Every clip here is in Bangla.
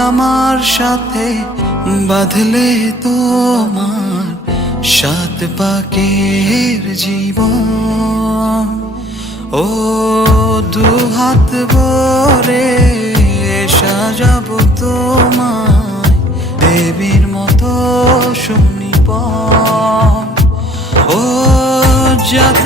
আমার সাথে বাঁধলে তোমার সাত পাকের জীবন। ও, দু হাত ভরে সাজাবো তোমায় দেবীর মতো শুনিব ও, যাত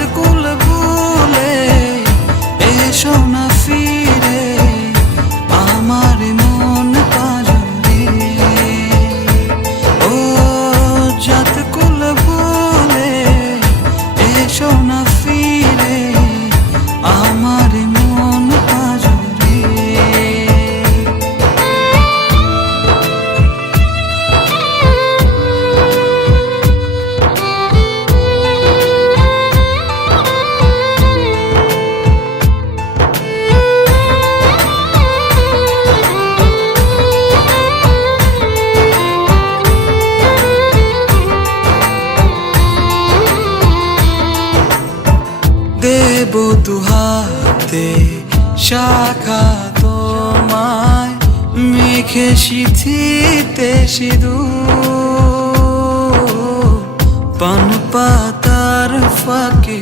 দেব দুহাতে শাখা তোমায় মেখে সিথিতে সিধু পান পাতার ফাঁকে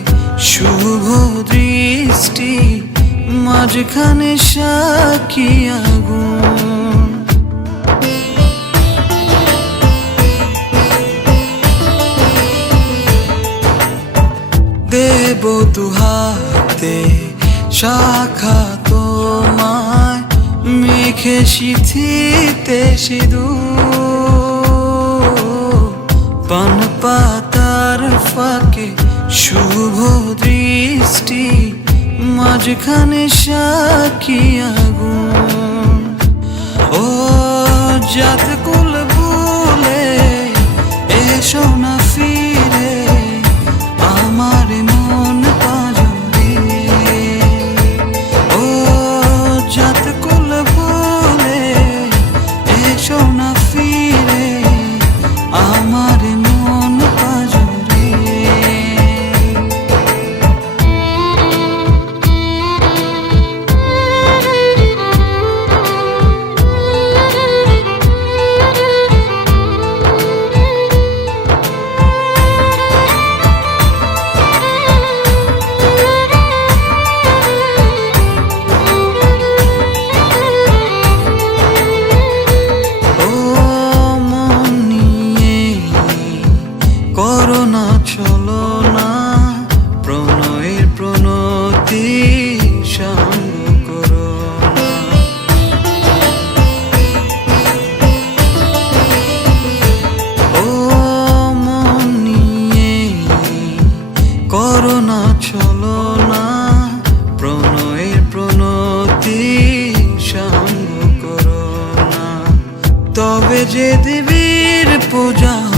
শুভ দৃষ্টি, মাঝখানে সাক্ষী আগুন। দেব দুহাতে শাখা তোমায় মেখে সিথিতে সিধু পান পাতার ফাঁকে শুভ দৃষ্টি, মাঝখানে সাক্ষী আগুন। ও জাত করোনা চলো না। প্রণয়ের প্রণতি সঙ্গ করো ও মন নিয়ে করোনা চলো না। প্রণয়ের প্রণতি সঙ্গ করো না। তবে যে দেবীর পূজা না